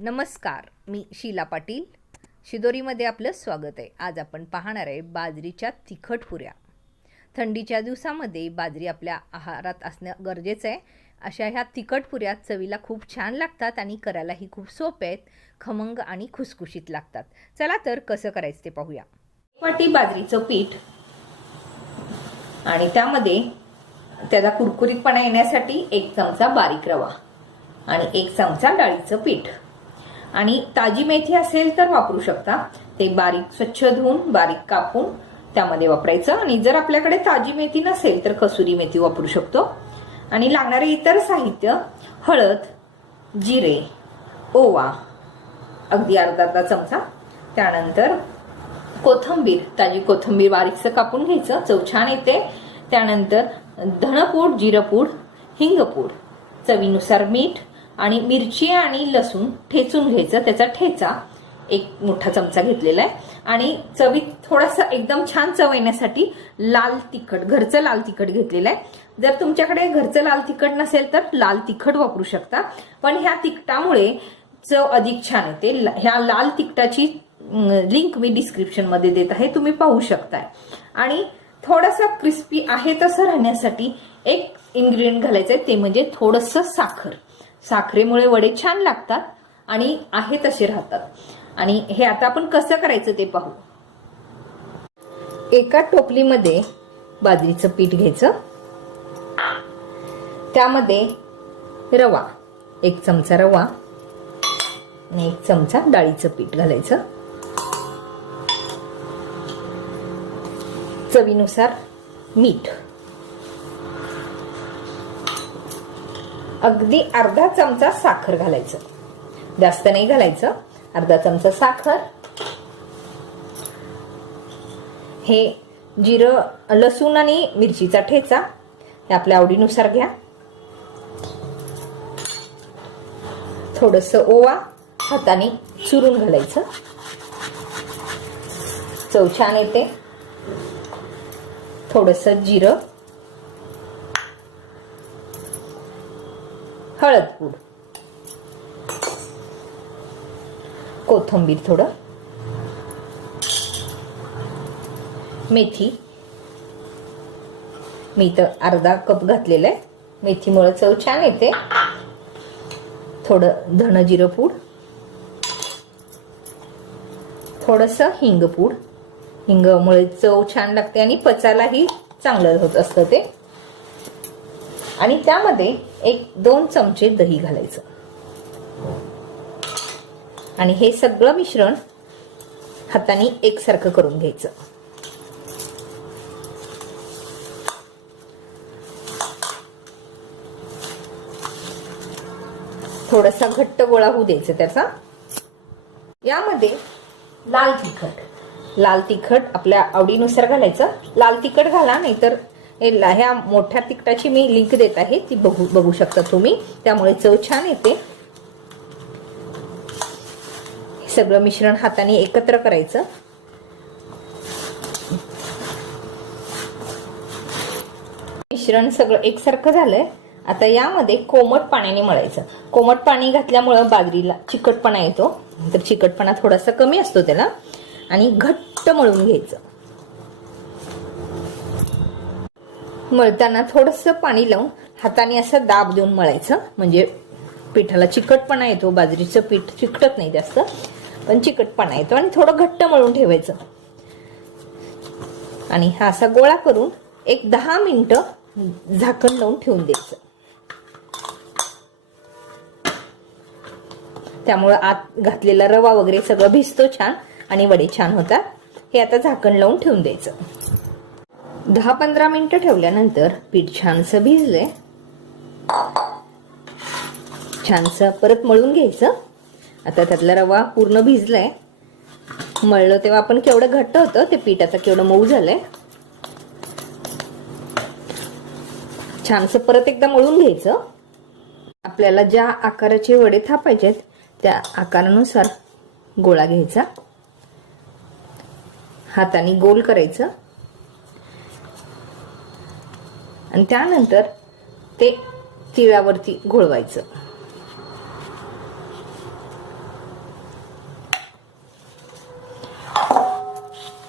नमस्कार मी शीला पाटील. शिदोरीमध्ये आपलं स्वागत आहे. आज आपण पाहणार आहे बाजरीच्या तिखट पुऱ्या. थंडीच्या दिवसामध्ये बाजरी आपल्या आहारात असणं गरजेचं आहे. अशा ह्या तिखट पुऱ्या चवीला खूप छान लागतात आणि करायलाही खूप सोपे आहेत. खमंग आणि खुसखुशीत लागतात. चला तर कसं करायचं ते पाहूया. वाटी बाजरीचं पीठ आणि त्यामध्ये त्याला कुरकुरीतपणा येण्यासाठी एक चमचा बारीक रवा आणि एक चमचा डाळीचं पीठ. आणि ताजी मेथी असेल तर वापरू शकता. ते बारीक स्वच्छ धुवून बारीक कापून त्यामध्ये वापरायचं. आणि जर आपल्याकडे ताजी मेथी नसेल तर कसुरी मेथी वापरू शकतो. आणि लागणारे इतर साहित्य हळद जिरे ओवा अगदी अर्धा अर्धा चमचा. त्यानंतर कोथंबीर ताजी कोथंबीर बारीकसं कापून घ्यायचं. चव छान येते. त्यानंतर धणपूड जिरपूड हिंगपूड. चवीनुसार मीठ आणि मिरची आणि लसूण ठेचून घ्यायचं. त्याचा ठेचा एक मोठा चमचा घेतलेला आहे. आणि चवीत थोडासा एकदम छान चव येण्यासाठी लाल तिखट घरचं लाल तिखट घेतलेलं आहे. जर तुमच्याकडे घरचं लाल तिखट नसेल तर लाल तिखट वापरू शकता. पण ह्या तिखटामुळे चव अधिक छान येते. ह्या लाल तिखटाची लिंक मी डिस्क्रिप्शनमध्ये देत आहे. तुम्ही पाहू शकताय. आणि थोडासा क्रिस्पी आहे तसं राहण्यासाठी एक इन्ग्रेडियंट घालायचं आहे ते म्हणजे थोडंसं साखर. साखरेमुळे वडे छान लागतात आणि आहे तसे राहतात. आणि हे आता आपण कसं करायचं ते पाहू. एका टोपलीमध्ये बाजरीचं पीठ घ्यायचं. त्यामध्ये रवा एक चमचा रवा आणि एक चमचा डाळीचं पीठ घालायचं. चवीनुसार मीठ. अगदी अर्धा चमचा साखर घालायचं. जास्त नाही घालायचं. अर्धा चमचा साखर. हे जिरं लसूण आणि मिरचीचा ठेचा. हे आपल्या आवडीनुसार घ्या. थोडस ओवा हाताने चुरून घालायचं. चव छान येते. थोडस जिरं. हळद पूड. कोथिंबीर थोडं. मेथी. मी तर अर्धा कप घातलेला आहे. मेथीमुळे चव छान येते. थोडं धन जिरं पूड. थोडस हिंग पूड. हिंगमुळे चव छान लागते आणि पचायलाही चांगलं होत असतं ते. आणि त्यामध्ये एक दोन चमचे दही घालायचं. आणि हे सगळं मिश्रण हाताने एकसारखं करून घ्यायचं. थोडासा घट्ट गोळा होऊ द्यायचा त्याचा. यामध्ये लाल तिखट. लाल तिखट आपल्या आवडीनुसार घालायचं. लाल तिखट घाला नाहीतर ह्या मोठ्या तिखटाची मी लिंक देत आहे ती बघू बघू शकता तुम्ही. त्यामुळे चव छान येते. हे सगळं मिश्रण हाताने एकत्र करायचं. मिश्रण सगळं एकसारखं झालंय. आता यामध्ये कोमट पाण्याने मळायचं. कोमट पाणी घातल्यामुळं बाजरीला चिकटपणा येतो. तर चिकटपणा थोडासा कमी असतो त्याला. आणि घट्ट मळून घ्यायचं. मळताना थोडंसं पाणी लावून हाताने असं दाब देऊन मळायचं. म्हणजे पिठाला चिकटपणा येतो बाजरीचं पीठ चिकटत नाही जास्त पण चिकटपणा येतो आणि थोडं घट्ट मळून ठेवायचं. आणि हा असा गोळा करून एक दहा मिनटं झाकण लावून ठेवून द्यायचं. त्यामुळं आत घातलेला रवा वगैरे सगळं भिजतो छान आणि वडे छान होतात. हे आता झाकण लावून ठेवून द्यायचं. दहा पंधरा मिनटं ठेवल्यानंतर पीठ छानसं भिजलंय. छानसं परत मळून घ्यायचं. आता त्यातला रवा पूर्ण भिजलाय. मळलं तेव्हा आपण केवढं घट्ट होतं ते पीठ आता केवढं मऊ झालंय. छानसं परत एकदा मळून घ्यायचं. आपल्याला ज्या आकाराचे वडे थापायचे त्या आकारानुसार गोळा घ्यायचा. हाताने गोल करायचं. आणि त्यानंतर ते तिव्यावरती घोळवायचं.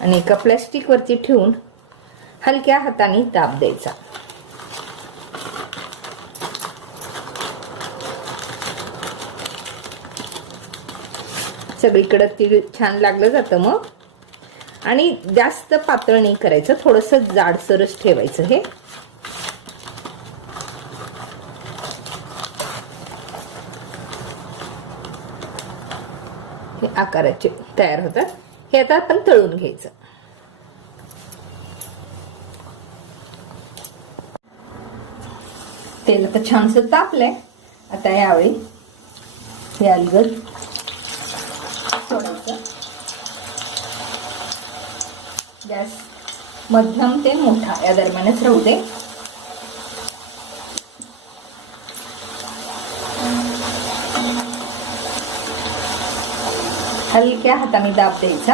आणि एका प्लॅस्टिकवरती ठेवून हलक्या हाताने ताप द्यायचा. सगळीकडे तीळ छान लागलं जातं मग. आणि जास्त पातळ नाही करायचं थोडंसं जाडसरच ठेवायचं हे. हे आकाराचे तयार होतात. हे आता आपण तळून घ्यायचं. तेल आता छानसं तापलंय. आता यावेळी हे अलगद सोडायचं. गॅस मध्यम ते मोठा या दरम्यानच राहू दे. हलक्या हाताने दाब द्यायचा.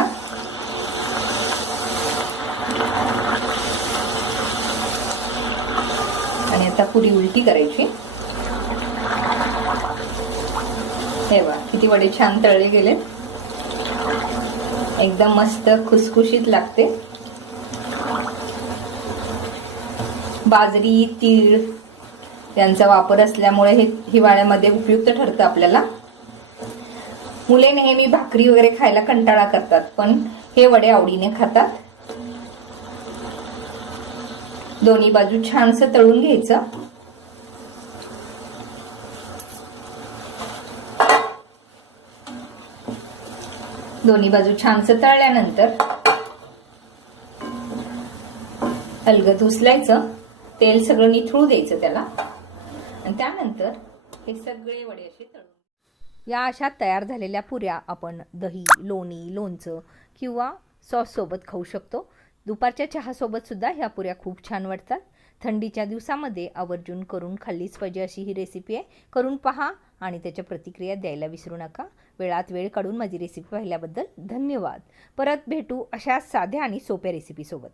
आणि आता पुरी उलटी करायची. हे किती वडे छान तळले गेले. एकदम मस्त खुसखुशीत लागते. बाजरी तीळ यांचा वापर असल्यामुळे हे हिवाळ्यामध्ये उपयुक्त ठरतं आपल्याला. मुले नेहमी भाकरी वगैरे खायला कंटाळा करतात पण हे वडे आवडीने खातात. दोन्ही बाजू छानस तळून घ्यायचं. दोन्ही बाजू छानस तळल्यानंतर अलगद उचलायचं तेल सगळं निथळू द्यायचं त्याला. आणि त्यानंतर हे सगळे वडे असे तळून या अशा तयार झालेल्या पुऱ्या आपण दही लोणी लोणचं किंवा सॉससोबत खाऊ शकतो. दुपारच्या चहासोबतसुद्धा ह्या पुऱ्या खूप छान वाटतात. थंडीच्या दिवसामध्ये आवर्जून करून खाल्लीच पाहिजे अशी ही रेसिपी आहे. करून पहा आणि त्याच्या प्रतिक्रिया द्यायला विसरू नका. वेळात वेळ काढून माझी रेसिपी पाहिल्याबद्दल धन्यवाद. परत भेटू अशा साध्या आणि सोप्या रेसिपीसोबत